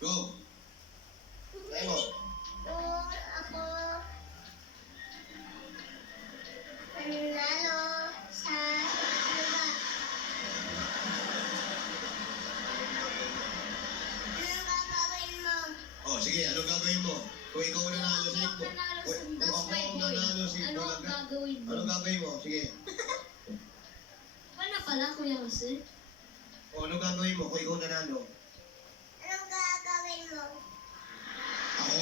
Go. Try mo. Kung ako mananalo sa lupa, anong gagawin mo? Oh, sige, anong gagawin mo? Kung ikaw ang nanalo sa Ako ito. nanalo Kung sa ako That's My ang Boy. nanalo sa Ano ang Bulaga. gagawin mo? Anong gagawin mo? Sige. Iba na pala, Kuya Jose. O, anong gagawin mo kung ikaw nanalo? Anong gagawin mo? Ako?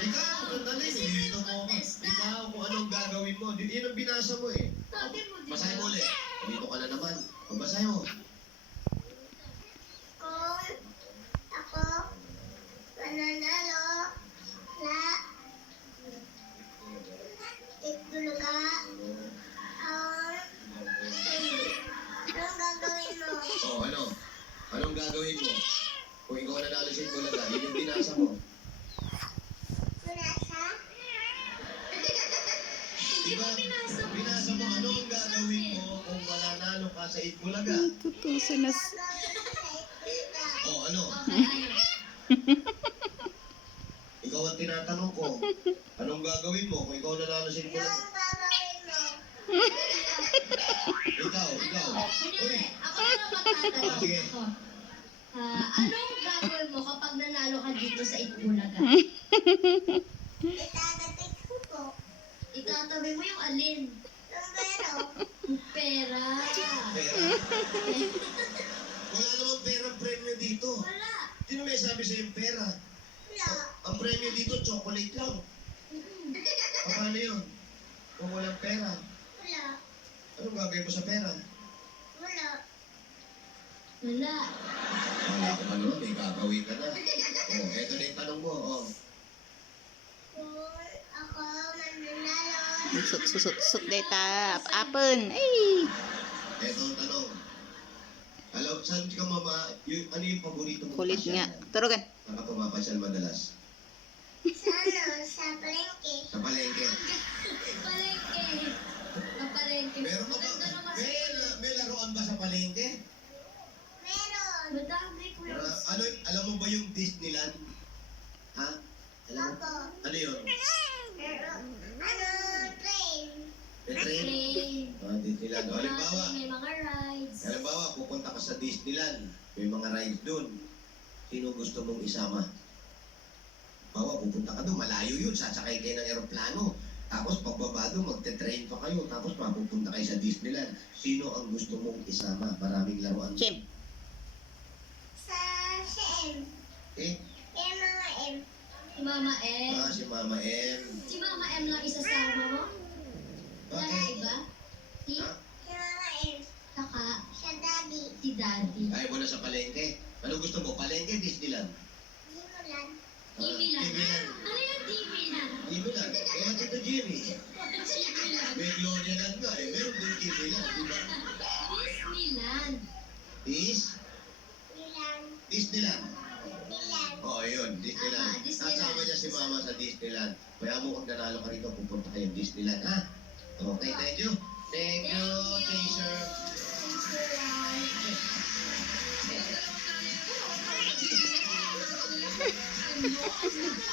Ikaw, sandali. Dito mo. Ikaw, kung anong gagawin mo. Yun ang binasa mo eh. Sabi mo, di ba? Basahin mo ulit. Dito ka na naman. Basahin mo. Kung ako mananalo sa Itbulaga, anong gagawin mo? O, ano? Anong gagawin mo? Kung ikaw ang nanalo sa Bulaga, yun yung binasa mo. Punasa? Hindi mo binasa mo. Binasa mo, ano ang gagawin mo kung mananalo ka sa Itbulaga? Tutusin na. O, ano? Okay, ano? Ikaw ang tinatanong ko. Anong gagawin mo kung ikaw nanalo sa Itbulaga? Anong gagawin mo? Ikaw. Kunyari, ako na magtatanong. Sige. Ako. Anong gagawin mo kapag nanalo ka dito sa Itbulaga? Itatatik ko po. Itatabi mo yung alin? Pero, Pera. Pera. Wala namang perang premyo dito. Wala. Sino may sabi sa'yo yung pera? wala. Ang premyo dito, chocolate lang. Paano yun? Kung walang pera, Wala. anong gagawin mo sa pera? Wala. Wala. Wala ko naman, may gagawin ka na. Eto na yung tanong mo. Kung ako mananalo Susut data. Apun. Ay. Eto ang tanong. Alam, saan ka ano yung paborito mo? Kulit nga. Turugan. Saan ka pumapasyal madalas? sa palengke. Sa palengke. Palengke. Palengke. Meron ka ba? Maganda naman. May laruan ba sa palengke? Meron. Madami, Kuya Jose. Alam mo ba yung Disneyland? Ha? Alam mo? Ako. Ano yun? Train. May train? Train. Disneyland. O, halimbawa, May mga rides. pupunta ka sa Disneyland. May mga rides dun. Sino gusto mong isama? Pupunta ka doon, malayo yun. Sasakay kayo ng eroplano. Tapos pagbaba doon, magte-train pa kayo. Tapos mapupunta kayo sa Disneyland. Sino ang gusto mong isama? Maraming laruan. Kim. Si M. Eh? Kaya mga M. Si Mama M. Si Mama M. Si Mama M lang isasama mo? Wala na Bakit? iba? Si Ha? Si mga M. Saka Siya daddy. si Daddy. Ayaw mo na sa palengke. Ano gusto mo? Palengke, Disneyland? Simulan. TV lang. TV lang. Ano yung TV lang? TV lang. Kaya Tito Jimmy. TV lang. May Gloria lang nga eh. Meron din TV lang, di ba? Disneyland. Milan. Disneyland. Milan. Oo, yun. Disneyland. Disneyland. Kasama niya si Mama sa Disneyland. Kaya mo kung nanalo ka rito, pupunta kayo Disneyland, ha? Okay, thank you. Thank you, teacher. Disneyland.